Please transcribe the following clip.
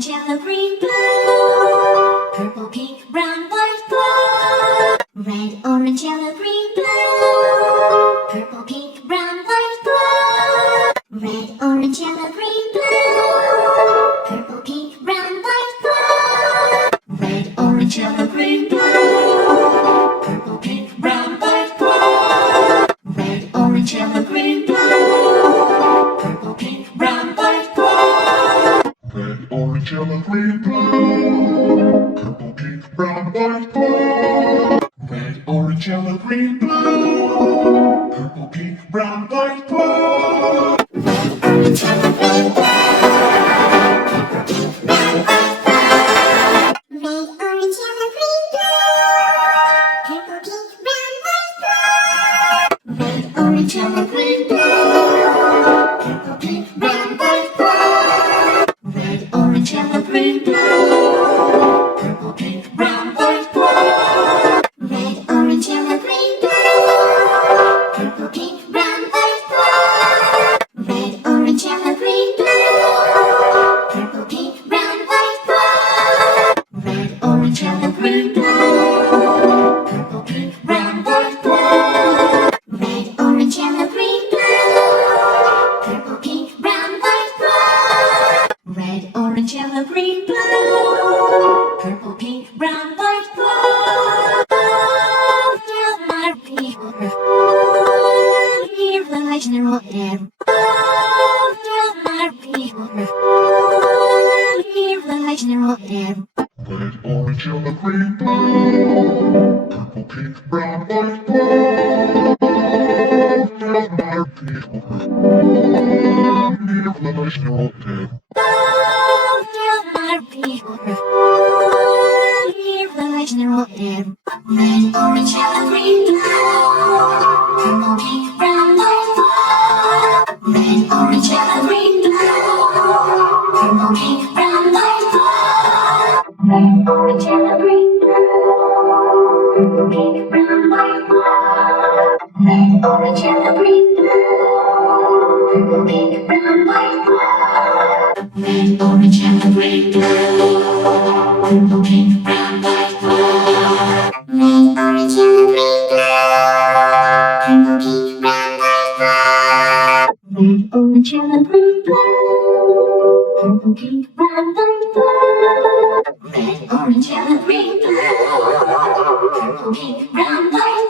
orange, yellow, green, blue. Purple, pink, brown, white, blue. Red, orange, yellow, green, blue. Purple, pink, brown, white, blue. Red, orange, yellow, green, blue. Purple, pink, brown, white, blue. Red, orange, yellow, green, blue. Purple, pink, brown, white, blue. Red, orange, yellow, green, blue. Purple, pink, brown, white, blue. Red, orange, yellow, green, blue. Purple, pink, brown, white, blue. Red, orange, yellow, green, blue. Purple, pink, brown, white, blue. Red, orange, yellow, green, blue. Purple, pink, brown, white, blue. Red, orange, yellow, green, blue. Purple, pink, brown, white, blue. Red, orange, yellow, green, blue. Purple, pink, brown, white, blue. Red, orange, yellow, green, blue. Purple, pink, brown, white, blue. Red, orange, yellow, green, blue. Purple, pink, brown, white, blue. Red, orange, yellow, green, blue. Purple, pink, brown, white, blue. Red, orange, yellow, green, blue. Purple, pink, brown, white, blue. Red, orange, yellow, green, blue. Purple, pink, brown, white, blue. Red, orange, yellow, green, blue. Purple, pink, brown, white, blue. Tell my people, hear the legend of them. Tell my people, hear the legend of them. Red, orange, yellow, green, blue. Purple, pink, brown, white, blue. Tell my people, hear the legend of them. Tell my people, hear the legend of them. Red, orange, yellow, green, blue. Purple, pink, brown, white, blue. Red, orange, yellow, green, blue. Purple, pink, brown, white, blue. Red, orange, yellow, green, blue. Purple, pink, brown, white, blue. Red, orange, yellow, green, blue. Purple, pink, brown, white, blue. Red, orange, yellow, green, blue. Purple, pink, brown, white, blue. Red, orange, yellow, green, blue. Purple, pink, brown, white, blue. Red, orange, yellow, green, blue. Purple, pink, brown, white, blue. Red, orange, yellow, green, blue. Purple, pink, brown, white,